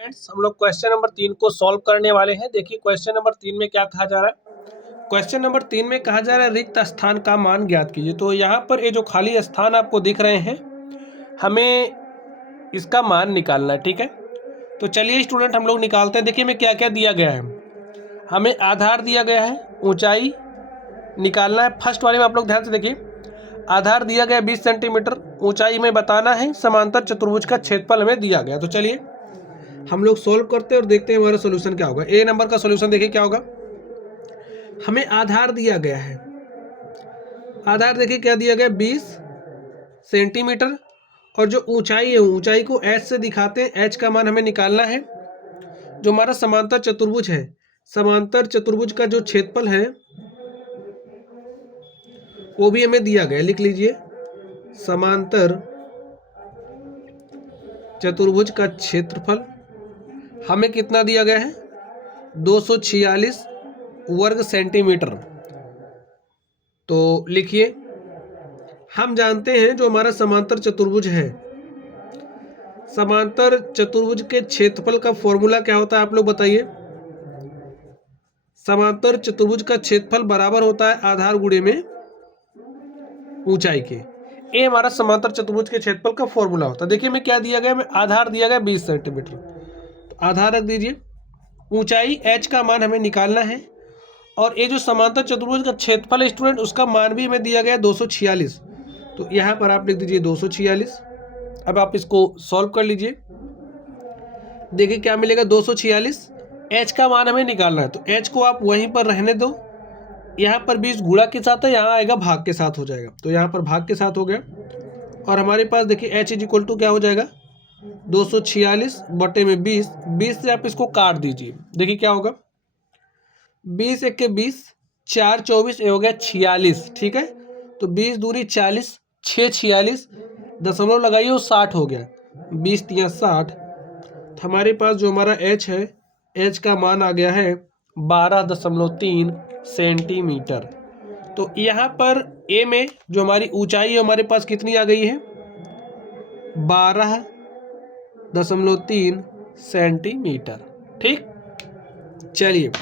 Friends हम लोग question number 3 को सॉल्व करने वाले हैं। देखिए क्वेश्चन नंबर 3 में क्या कहा जा रहा है। क्वेश्चन नंबर 3 में कहा जा रहा है रिक्त स्थान का मान ज्ञात कीजिए। तो यहाँ पर ये जो खाली स्थान आपको दिख रहे हैं, हमें इसका मान निकालना है। ठीक है, तो चलिए स्टूडेंट हम लोग निकालते हैं। देखिए हमें क्या क्या दिया गया है। हमें आधार दिया गया है, ऊंचाई निकालना है। फर्स्ट वाले में आप लोग ध्यान से देखिए, आधार दिया गया 20 सेंटीमीटर, ऊंचाई में बताना है, समांतर चतुर्भुज का क्षेत्रफल हमें दिया गया। तो चलिए हम लोग सॉल्व करते हैं और देखते हैं हमारा सोल्यूशन क्या होगा। ए नंबर का सोल्यूशन देखिए क्या होगा। हमें आधार दिया गया है, आधार देखिए क्या दिया गया 20 सेंटीमीटर, और जो ऊंचाई है ऊंचाई को एच से दिखाते हैं। एच का मान हमें निकालना है। जो हमारा समांतर चतुर्भुज है, समांतर चतुर्भुज का जो क्षेत्रफल है वो भी हमें दिया गया, लिख लीजिए। समांतर चतुर्भुज का क्षेत्रफल हमें कितना दिया गया है, 246 वर्ग सेंटीमीटर। तो लिखिए, हम जानते हैं जो हमारा समांतर चतुर्भुज है, समांतर चतुर्भुज के क्षेत्रफल का फॉर्मूला क्या होता है आप लोग बताइए। समांतर चतुर्भुज का क्षेत्रफल बराबर होता है आधार गुणे में ऊंचाई के। ये हमारा समांतर चतुर्भुज के क्षेत्रफल का फॉर्मूला होता है। देखिए हमें क्या दिया गया, आधार दिया गया 20 सेंटीमीटर, तो आधार रख दीजिए। ऊंचाई h का मान हमें निकालना है, और ये जो समांतर चतुर्भुज का क्षेत्रफल स्टूडेंट उसका मान भी हमें दिया गया 246। तो यहाँ पर आप लिख दीजिए 246। अब आप इसको सॉल्व कर लीजिए। देखिए क्या मिलेगा, 246। h का मान हमें निकालना है, तो h को आप वहीं पर रहने दो। यहाँ पर 20 गुणा के साथ है, यहाँ आएगा भाग के साथ हो जाएगा, तो यहाँ पर भाग के साथ हो गया। और हमारे पास देखिए h इज इक्वल टू क्या हो जाएगा, 246 बटे में 20। 20 से आप इसको काट दीजिए। देखिए क्या होगा, 20 एक के 20, 4 24, ये हो गया 46। ठीक है, तो 20 दूरी 40, 6 46, दशमलव लगाइए वो 60 हो गया। 20 तिया 60। हमारे पास जो हमारा h है, h का मान आ गया है 12.3 सेंटीमीटर। तो यहाँ पर a में जो हमारी ऊंचाई है हमारे पास कितनी आ गई है, 12.3 सेंटीमीटर। ठीक, चलिए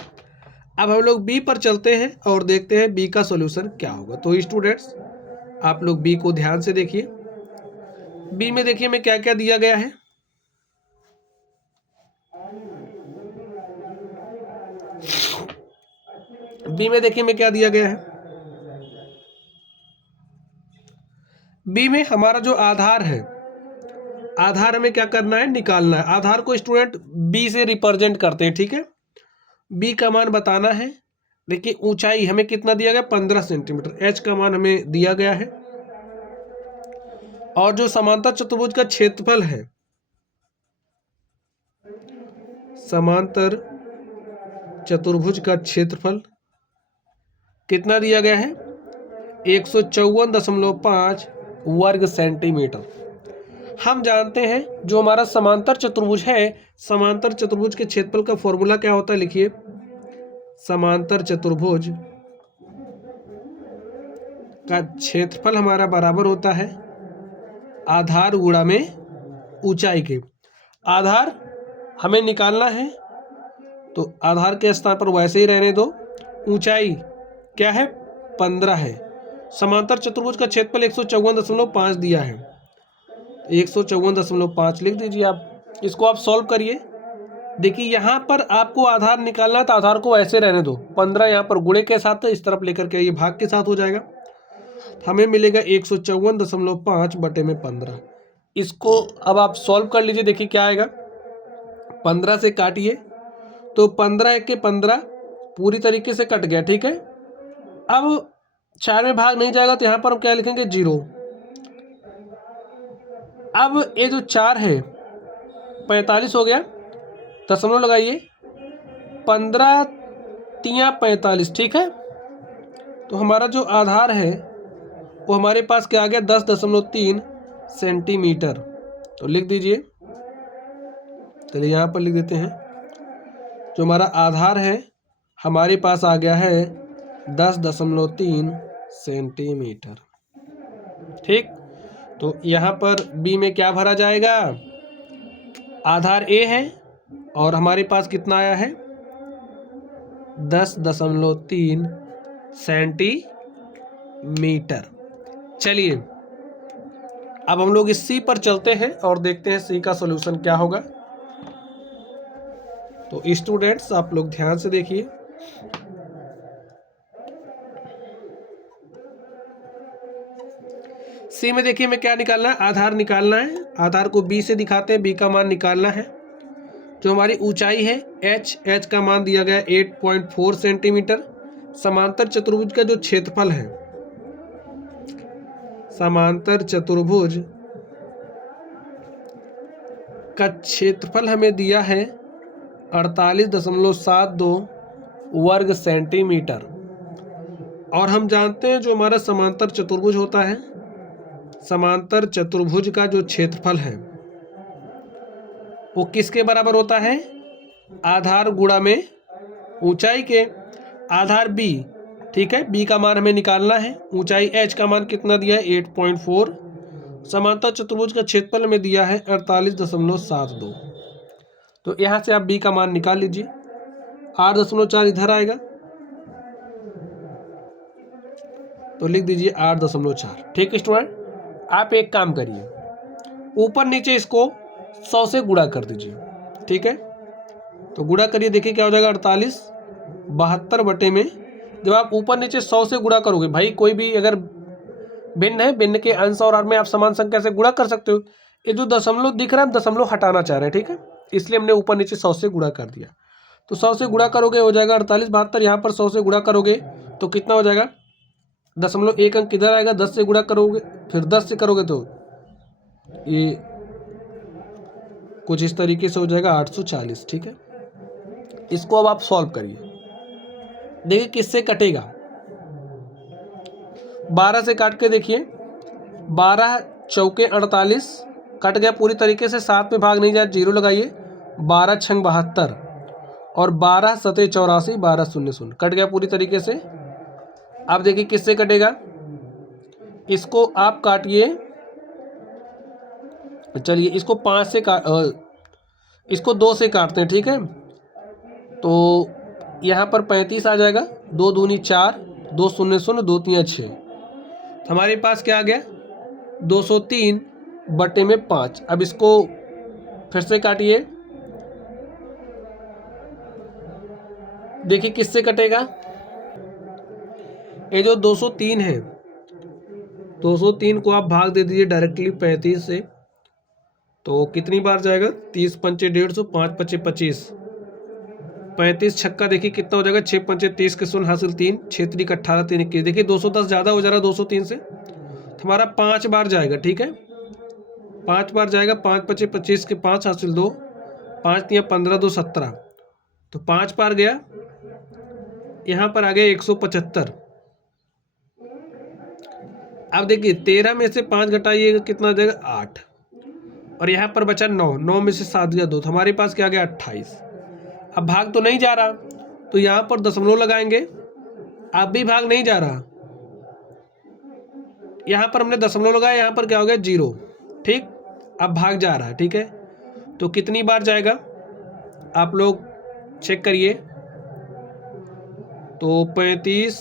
अब हम लोग बी पर चलते हैं और देखते हैं बी का सॉल्यूशन क्या होगा। तो स्टूडेंट्स आप लोग बी को ध्यान से देखिए। बी में देखिए हमें क्या क्या दिया गया है। बी में देखिए हमें क्या दिया गया है। बी में हमारा जो आधार है, आधार हमें क्या करना है, निकालना है। आधार को स्टूडेंट बी से रिप्रेजेंट करते हैं। ठीक है, बी का मान बताना है। देखिए ऊंचाई हमें कितना दिया गया, 15 सेंटीमीटर। एच का मान हमें दिया गया है, और जो समांतर चतुर्भुज का क्षेत्रफल है, समांतर चतुर्भुज का क्षेत्रफल कितना दिया गया है, 154.5 वर्ग सेंटीमीटर। हम जानते हैं जो हमारा समांतर चतुर्भुज है, समांतर चतुर्भुज के क्षेत्रफल का फॉर्मूला क्या होता है, लिखिए। समांतर चतुर्भुज का क्षेत्रफल हमारा बराबर होता है आधार गुणा में ऊंचाई के। आधार हमें निकालना है, तो आधार के स्थान पर वैसे ही रहने दो। ऊंचाई क्या है, 15 है। समांतर चतुर्भुज का क्षेत्रफल 154.5 दिया है, 154.5 लिख दीजिए आप। इसको आप सॉल्व करिए। देखिए यहाँ पर आपको आधार निकालना है, तो आधार को ऐसे रहने दो। 15 यहाँ पर गुणे के साथ है, इस तरफ लेकर के ये भाग के साथ हो जाएगा। हमें मिलेगा 154.5 बटे में 15। इसको अब आप सॉल्व कर लीजिए। देखिए क्या आएगा, 15 से काटिए तो 15 एक के 15 पूरी तरीके से कट गया। ठीक है, अब 4 में भाग नहीं जाएगा, तो यहाँ पर हम क्या लिखेंगे, 0। अब ये जो 4 है 45 हो गया, दशमलव लगाइए, 15 तिया 45। ठीक है, तो हमारा जो आधार है वो हमारे पास क्या आ गया, 10.3 सेंटीमीटर। तो लिख दीजिए। चलिए यहाँ पर लिख देते हैं, जो हमारा आधार है हमारे पास आ गया है 10.3 सेंटीमीटर। ठीक, तो यहाँ पर बी में क्या भरा जाएगा, आधार ए है, और हमारे पास कितना आया है 10.3 सेंटीमीटर। चलिए अब हम लोग इस सी पर चलते हैं और देखते हैं सी का सॉल्यूशन क्या होगा। तो स्टूडेंट्स आप लोग ध्यान से देखिए, सी में देखिए हमें क्या निकालना है, आधार निकालना है। आधार को बी से दिखाते हैं, बी का मान निकालना है। जो हमारी ऊंचाई है एच का मान दिया गया 8.4 सेंटीमीटर। समांतर चतुर्भुज का जो क्षेत्रफल है, समांतर चतुर्भुज का क्षेत्रफल हमें दिया है 48.72 वर्ग सेंटीमीटर। और हम जानते हैं जो हमारा समांतर चतुर्भुज होता है, समांतर चतुर्भुज का जो क्षेत्रफल है वो किसके बराबर होता है, आधार गुणा में ऊंचाई के। आधार बी, ठीक है, बी का मान हमें निकालना है। ऊंचाई एच का मान कितना दिया है 8.4। समांतर चतुर्भुज का क्षेत्रफल में दिया है 48.72। तो यहां से आप बी का मान निकाल लीजिए। 8.4 इधर आएगा तो लिख दीजिए 8.4। ठीक है स्टूडेंट, आप एक काम करिए, ऊपर नीचे इसको 100 से गुणा कर दीजिए। ठीक है, तो गुणा करिए, देखिए क्या हो जाएगा 48.72 बटे में। जब आप ऊपर नीचे 100 से गुणा करोगे, भाई कोई भी अगर भिन्न है, भिन्न के अंश और हर में आप समान संख्या से गुणा कर सकते हो। ये जो दशमलव दिख रहा है, हम दशमलव हटाना चाह रहे हैं, ठीक है, इसलिए हमने ऊपर नीचे 100 से गुणा कर दिया। तो 100 से गुणा करोगे हो जाएगा 48.72। यहाँ पर 100 से गुणा करोगे तो कितना हो जाएगा, दशमलव एक अंक किधर आएगा, 10 से गुणा करोगे, फिर 10 से करोगे तो ये कुछ इस तरीके से हो जाएगा 840। ठीक है, इसको अब आप सॉल्व करिए, देखिए किससे कटेगा। 12 से काट के देखिए, 12 चौके 48 कट गया पूरी तरीके से, 7 में भाग नहीं जाए, 0 लगाइए। 12 छंग 72 और 12 सते 84, 12 शून्य शून्य कट गया पूरी तरीके से। अब देखिए किससे कटेगा, इसको आप काटिए, चलिए इसको 5 से इसको 2 से काटते हैं। ठीक है, तो यहाँ पर 35 आ जाएगा, 2 दूनी 4, 2 शून्य शून्य, 2 तिया 6। हमारे पास क्या आ गया 203 बटे में 5। अब इसको फिर से काटिए, देखिए किससे कटेगा, ये जो 203 है, 203 को आप भाग दे दीजिए डायरेक्टली 35 से, तो कितनी बार जाएगा, 30 पंचे 150, 5 पचे 25, 35 छक्का देखिए कितना हो जाएगा, 6 पंचे 30 के शून्य हासिल 3, 6 3 18 3 21। देखिए 210 ज़्यादा हो जा रहा है 203 से, तो हमारा 5 बार जाएगा। ठीक है, 5 बार जाएगा, 5 पचे 25 के 5 हासिल 2, 5 तिया 15, 2 17, तो 5 बार गया। यहाँ पर आ गया 175। अब देखिए 13 में से 5 घटाइएगा कितना आ जाएगा 8, और यहाँ पर बचा 9, 9 में से 7 गया 2, तो हमारे पास क्या आ गया 28। अब भाग तो नहीं जा रहा, तो यहाँ पर दशमलव लगाएंगे, अब भी भाग नहीं जा रहा, यहाँ पर हमने दशमलव लगाया, यहाँ पर क्या हो गया 0। ठीक, अब भाग जा रहा है। ठीक है, तो कितनी बार जाएगा आप लोग चेक करिए, तो 35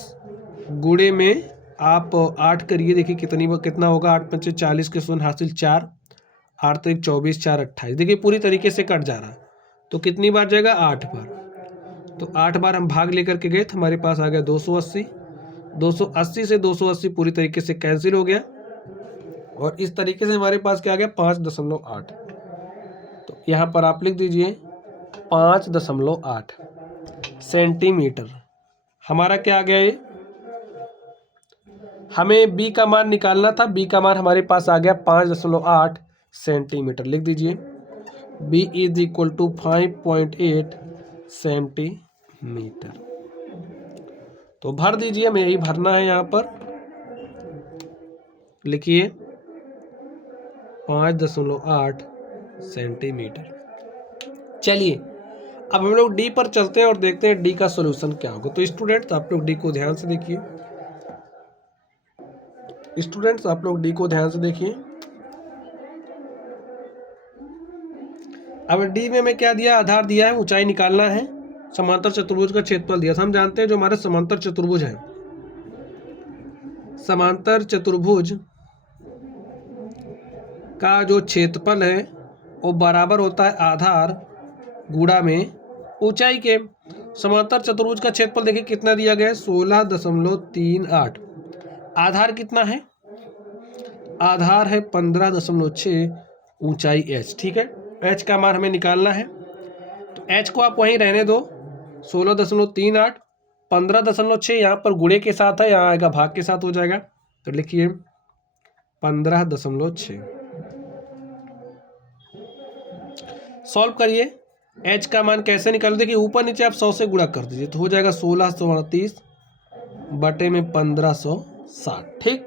गुणे में आप 8 करिए, देखिए कितना होगा, 8 पंचे 40 के शून्य हासिल 4, 8 3 24, 4 28। देखिए पूरी तरीके से कट जा रहा, तो कितनी बार जाएगा 8 बार। तो 8 बार हम भाग लेकर के गए, तो हमारे पास आ गया 280। 280 से 280 पूरी तरीके से कैंसिल हो गया, और इस तरीके से हमारे पास क्या आ गया 5.8। तो यहाँ पर आप लिख दीजिए 5.8 सेंटीमीटर। हमारा क्या आ गया, ये हमें बी का मान निकालना था, बी का मान हमारे पास आ गया 5.8 सेंटीमीटर। लिख दीजिए B is equal to 5.8 centimetre. तो भर दीजिए, हमें यही भरना है, यहाँ पर लिखिए 5.8 सेंटीमीटर। चलिए अब हम लोग डी पर चलते हैं और देखते हैं डी का सॉल्यूशन क्या होगा। तो स्टूडेंट्स आप लोग डी को ध्यान से देखिए, स्टूडेंट्स आप लोग डी को ध्यान से देखिए। अब डी में हमें क्या दिया, आधार दिया है, ऊंचाई निकालना है, समांतर चतुर्भुज का क्षेत्रफल दिया था। हम जानते हैं जो हमारा समांतर चतुर्भुज है, समांतर चतुर्भुज का जो क्षेत्रफल है वो बराबर होता है आधार गुणा में ऊंचाई के। समांतर चतुर्भुज का क्षेत्रफल देखिए कितना दिया गया है, 16.38। आधार कितना है, आधार है 15.6, ऊंचाई h। ठीक है, h का मान हमें निकालना है, तो h को आप वहीं रहने दो, 16.38, 15.6 यहाँ पर गुणे के साथ है, यहाँ आएगा भाग के साथ हो जाएगा, तो लिखिए 15.6। सॉल्व करिए, h का मान कैसे निकालो, देखिए ऊपर नीचे आप 100 से गुणा कर दीजिए तो हो जाएगा 1638 बटे में 1560। ठीक,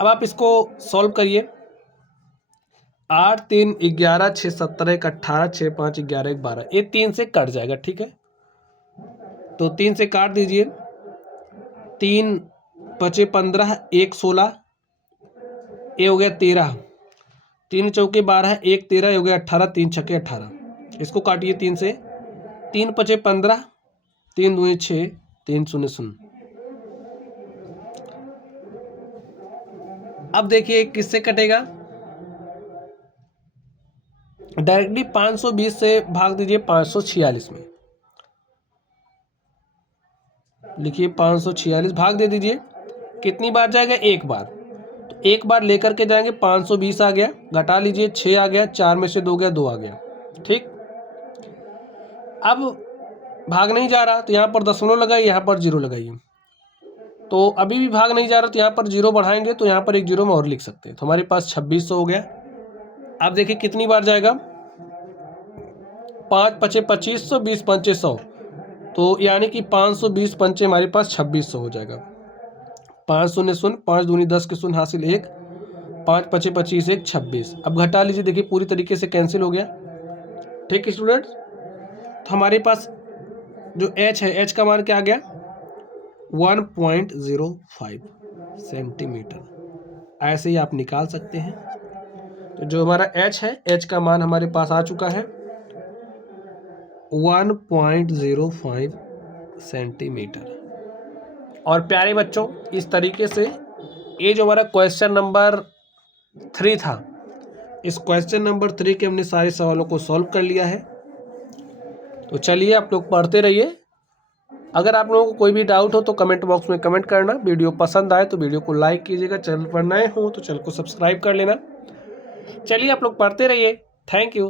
अब आप इसको सॉल्व करिए, 8 3 11 6 17 1 18 6 5 11 1 12, ये 3 से कट जाएगा। ठीक है, तो 3 से काट दीजिए, 3 बचे 15, 1 16, ये हो गया 13, 3 चौके 12, 1 13, हो गया 18, 3 छक्के 18। इसको काटिए 3 से, 3 पचे 15, 3 दूनी 6, 3 शून्य 0। अब देखिए किससे कटेगा, डायरेक्टली 520 से भाग दीजिए 546 में, लिखिए 546 भाग दे दीजिए, कितनी बार जाएगा, एक बार, तो एक बार लेकर के जाएंगे, 520 आ गया, घटा लीजिए 6 आ गया, 4 में से 2 गया, 2 आ गया। ठीक, अब भाग नहीं जा रहा तो यहाँ पर दशमलव लगाइए, यहाँ पर 0 लगाइए, तो अभी भी भाग नहीं जा रहा तो यहाँ पर 0 बढ़ाएंगे तो यहाँ पर एक 0 में और लिख सकते हैं, तो हमारे पास 2600 हो गया। अब देखिए कितनी बार जाएगा, 5 पचे 2500, 20 पंचे 100, तो यानी कि 520 पंचे हमारे पास 2600 हो जाएगा। 5 शून्य 0, 5 दूनी 10 के शून्य हासिल 1, 5 पचे 25 1 26। अब घटा लीजिए, देखिए पूरी तरीके से कैंसिल हो गया। ठीक स्टूडेंट्स, तो हमारे पास जो h है, h का मान क्या आ गया, 1.05 सेंटीमीटर। ऐसे ही आप निकाल सकते हैं। तो जो हमारा h है, h का मान हमारे पास आ चुका है 1.05 सेंटीमीटर। और प्यारे बच्चों, इस तरीके से ये जो हमारा क्वेश्चन नंबर 3 था, इस क्वेश्चन नंबर 3 के हमने सारे सवालों को सॉल्व कर लिया है। तो चलिए आप लोग पढ़ते रहिए। अगर आप लोगों को कोई भी डाउट हो तो कमेंट बॉक्स में कमेंट करना। वीडियो पसंद आए तो वीडियो को लाइक कीजिएगा, चैनल पर नए हो तो चैनल को सब्सक्राइब कर लेना। चलिए आप लोग पढ़ते रहिए। Thank you.